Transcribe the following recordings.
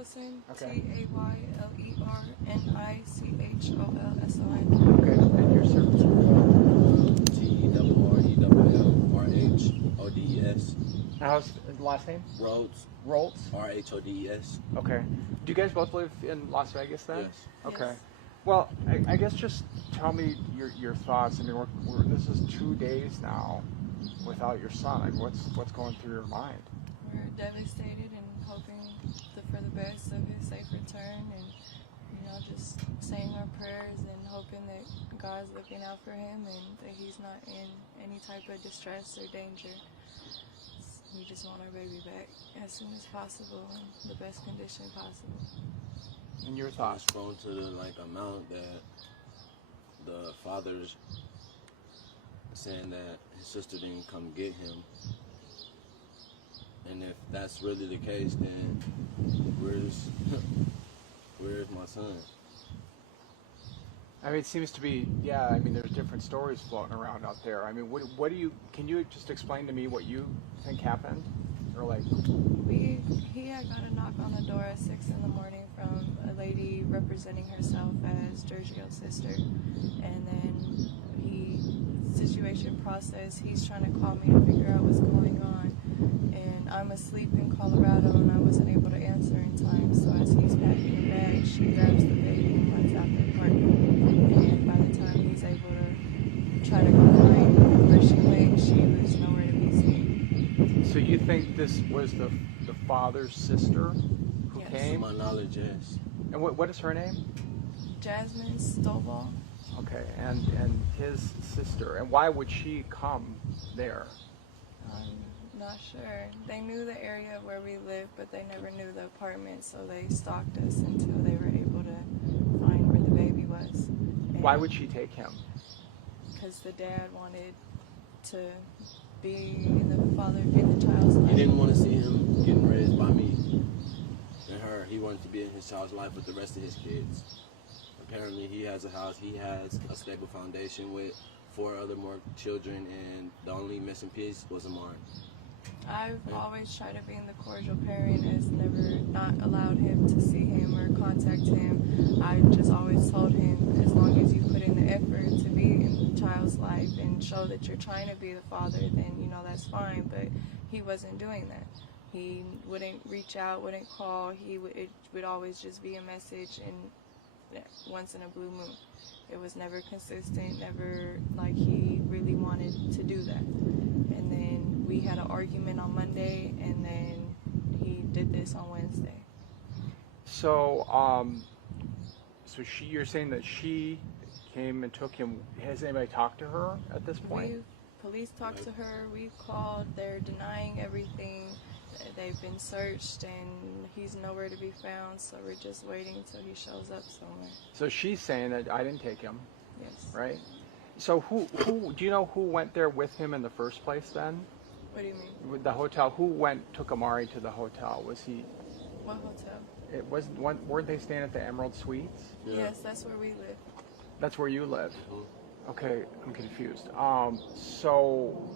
Nicholson. Okay. Taylernicholson. Okay, and your service? Terrell. How's the last name? Rhodes. Rhodes? Rhodes. Okay. Do you guys both live in Las Vegas then? Yes. Okay. Yes. Well, I guess just tell me your thoughts. I mean, this is 2 days now without your son. Like, what's going through your mind? We're devastated and hoping for the best of his safe return, and just saying our prayers and hoping that God's looking out for him and that he's not in any type of distress or danger. We just want our baby back as soon as possible in the best condition possible. And your I was thoughts? prone to the amount that the father's saying that his sister didn't come get him. And if that's really the case, then where's my son? I mean, it seems to be, yeah, I mean, there's different stories floating around out there. I mean, can you just explain to me what you think happened? Or like... He had got a knock on the door at 6 in the morning from a lady representing herself as Giorgio's sister. And then situation process, he's trying to call me to figure out what's going on. And I'm asleep in Colorado and I wasn't able to answer in time. So as he's packing the bag, she grabs the baby and runs out the apartment. And by the time he's able to try to go find where she went, she was nowhere to be seen. So you think this was the father's sister who Yes. came? To my knowledge, yes. And what is her name? Jasmine Stovall. Okay, and his sister. And why would she come there? I'm not sure. They knew the area of where we lived, but they never knew the apartment, so they stalked us until they were able to find where the baby was. And Why would she take him? because the dad wanted to be in the child's life. He didn't want to see him getting raised by me and her. He wanted to be in his child's life with the rest of his kids. Apparently, he has a house. He has a stable foundation with 4 other more children, and the only missing piece was Amari. I've always tried to be in the cordial parent, has never not allowed him to see him or contact him. I just always told him, as long as you put in the effort to be in the child's life and show that you're trying to be the father, then that's fine. But he wasn't doing that. He wouldn't reach out, wouldn't call. It would always just be a message and once in a blue moon. It was never consistent, never like he really wanted to do that. And then we had an argument on Monday, and then he did this on Wednesday. So, you're saying that she came and took him. Has anybody talked to her at this point? Police talked to her. We've called. They're denying everything. They've been searched, and he's nowhere to be found. So we're just waiting until he shows up somewhere. So she's saying that I didn't take him. Yes. Right. So who do you know who went there with him in the first place then? What do you mean? With the hotel, who took Amari to the hotel? Was he? What hotel? It wasn't one. Weren't they staying at the Emerald Suites? Yeah. Yes, that's where we live. That's where you live. Mm-hmm. Okay, I'm confused. So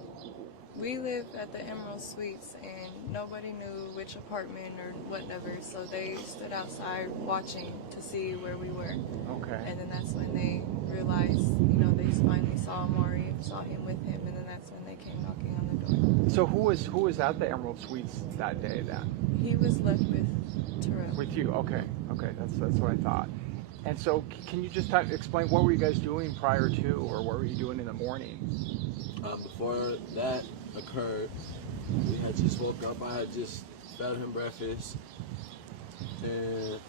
we lived at the Emerald Suites, and nobody knew which apartment or whatever, so they stood outside watching to see where we were. okay. And then that's when they realized, they finally saw Amari and saw him with him, and then that's when they came knocking on the door. So who was at the Emerald Suites that day then? He was left with Terrell. With you? Okay. That's what I thought. And so, can you just explain what were you guys doing prior to, or what were you doing in the morning? Before that occurred, we had just woke up. I had just fed him breakfast, and